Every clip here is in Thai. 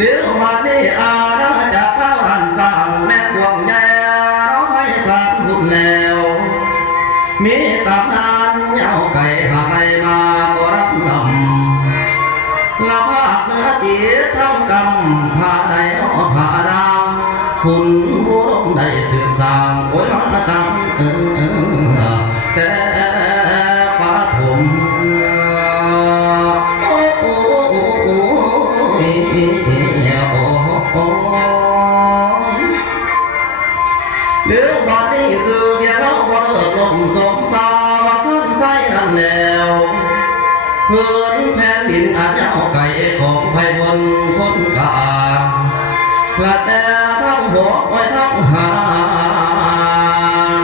เนื้อวันนี้อาณาจักรเราดันสร้างแม่กวงใหญ่เราให้สร้างหุ่นแล้วมีตำนานเย้าไก่หายมาก็รับนำละภาคเนื้อตีทั้งกำผาใดผาดางคุณผู้ลงได้สืบสร้างโอ้ยมาตั้งแต่ปฐมเดี๋ยววันนี้สื่อเสียงเราว่าเลิกลมสมสาวสั้นไส้นั่นแล้วเพื่อนแผ่นดินอาจจะเอาไก่ของไพบนคนกาละแต่ทั้งหัวไว้ทั้งหา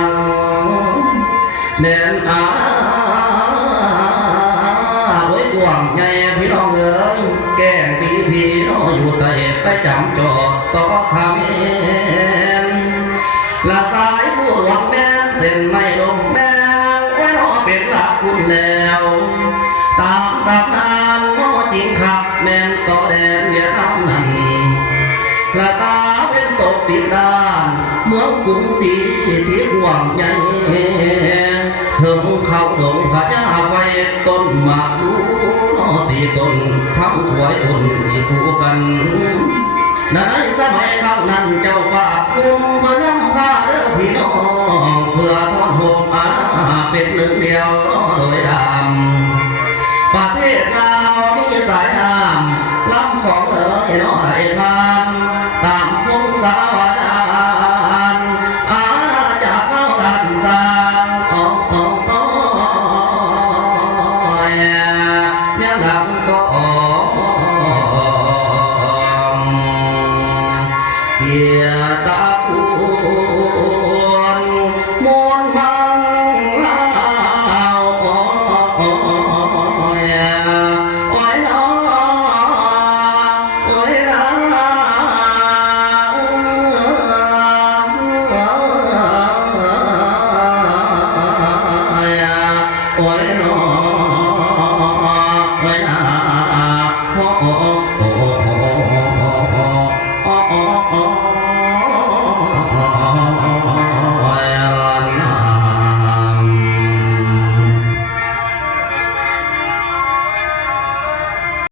งแดนอาไว้กว้างใหญ่พี่น้องเอ๋ยแก้มดีพี่น้องอยู่แต่ไปจำจอดต่อคำละสายผู้หลวงแม่เส้นไม่ลงแม่ไว้รอเป็นหลักคุณแล้วตามตำนานว่าจริงขับแม่นต่อแดนเวียดนามนั้นละตาเป็นตกติดด้านเมืองกรุงศรีที่กว้างใหญ่ถึงเข้าดงพญาไฟต้นหมากดูน้อสี่ต้นทั้งถวยต้นที่คู่กันในสมัยครั้งนั้นเจ้าฝากคุมเพื่อนำพาเด้อพี่น้องเพื่อทอนโฮมอาเป็นหนึ่งเดียวโดยดา